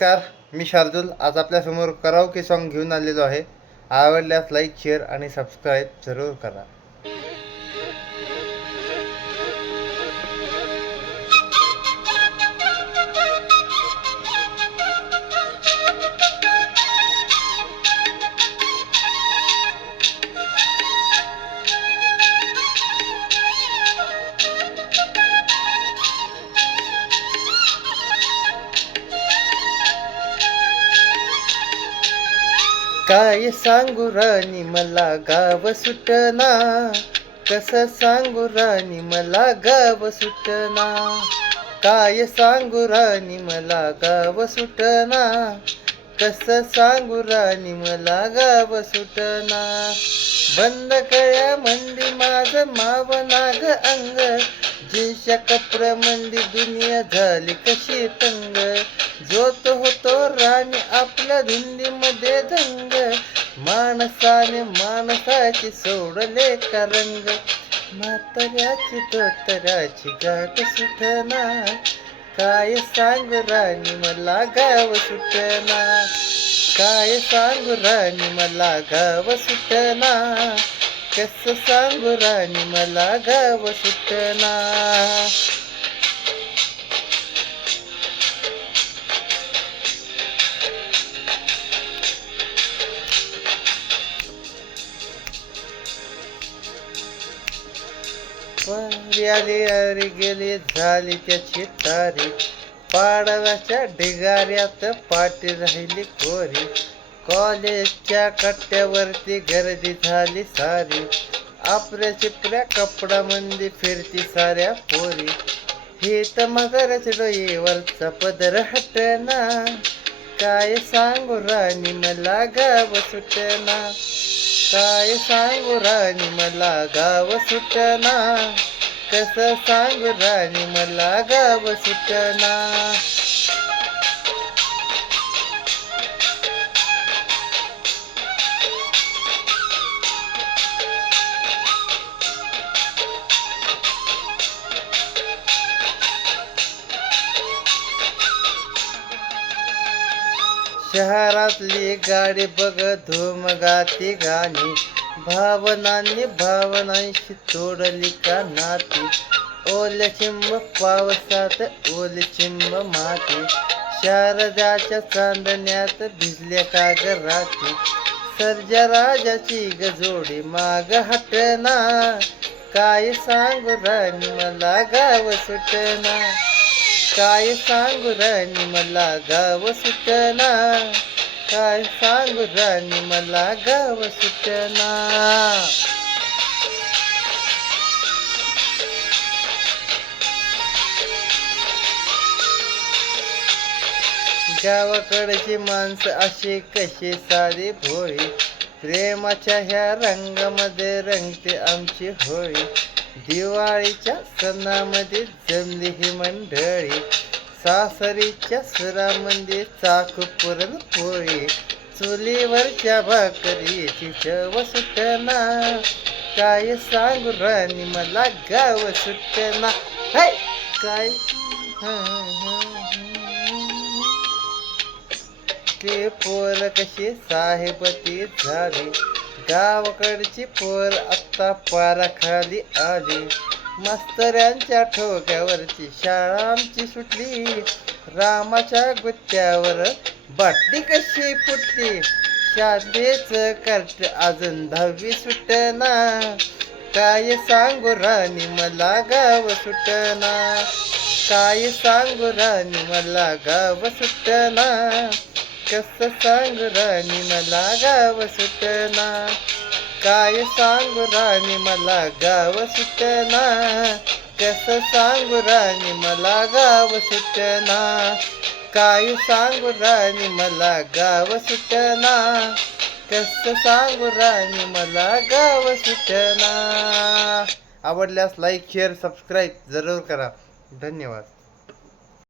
नमस्कार, मी शार्दूल. आज आपल्यासमोर कराओके सॉन्ग घेऊन आलेलो आहे. आवडल्यास लाईक, शेअर आणि सबस्क्राईब जरूर करा. काय सांगू राणी मला गाव सुटना, कसं सांगू राणी मला गाव सुटना. काय सांगू राणी मला गाव सुटना, कसं सांगू राणी मला गाव सुटना. बंद कळ्या मंदी माझं माव नाग अंग, जीन्सच्या कपड्यामंदी दुनिया झाली कशी तंग. जोत होतो राणी आपल्या धुंदीमध्ये धंग, माणसाने माणसाची सोडले का रंग. म्हाताऱ्याची तोतऱ्याची गाठ सुटना, काय सांग राणी मला गाव सुटना. काय सांगू राणी मला गाव सुटना, कसं सांगू राणी मला गाव सुटना. वारी आली गेली झाली त्याची तारीख, पाडव्याच्या ढिगाऱ्यात पाठी राहिली कोरी. कॉलेजच्या कट्ट्यावरती गर्दी झाली सारी, आपल्या चिपऱ्या कपडामंदी फिरती साऱ्या पोरी. हे तर मगरच डोईवरचा पदर हटना, काय सांगू राणी मला गाव सुटना. काय सांगू राणी मला गाव सुटना, कसं सांगू राणी मला गाव सुटना. शहरातली गाडी बघ धूम गाती गाणी, भावनांनी भावनांशी तोडली का नाती. ओले चिंब पावसात ओली चिंब माती, शारदाच्या चांदण्यात भिजल्या का ग राती. सर्जा राजाची गजोडी माग हटना, काय सांगू राणी मला गाव सुटना. काय सांगू राणी मला गाव सुटना, काय सांगू राणी मला गाव सुटना. गावाकडची माणसं अशी कशी सारी भोळी, प्रेमाच्या ह्या रंगामध्ये रंगते आमची होळी. दिवाळीच्या सणामध्ये जमली ही मंडळी, सासरीच्या सुरामध्ये चाकू पुरण पोळी. चुलीवरच्या भाकरीची चव सुटना, काय सांगू राणी मला गाव सुटना. हाय काय ते पोर कशी साहेबती झाली, गावाकडची पोर आत्ता पाराखाली आली. मास्तरांच्या ठोक्यावरची शाळा आमची सुटली, रामाच्या गुत्त्यावर बाटली कशी फुटली. शादेच कर्ट अजून 10वी सुटना, काय सांगू राणी मला गाव सुटना. काय सांगू राणी मला गाव सुटना, कसं सांगू राणी मला गाव सुटना. काय सांगू राणी मला गाव सुटना, कसं सांगू राणी मला गाव सुटना. काय सांगू राणी मला गाव सुटना, कसं सांगू राणी मला गाव सुटना. आवडल्यास लाईक, शेअर, सबस्क्राईब जरूर करा. धन्यवाद.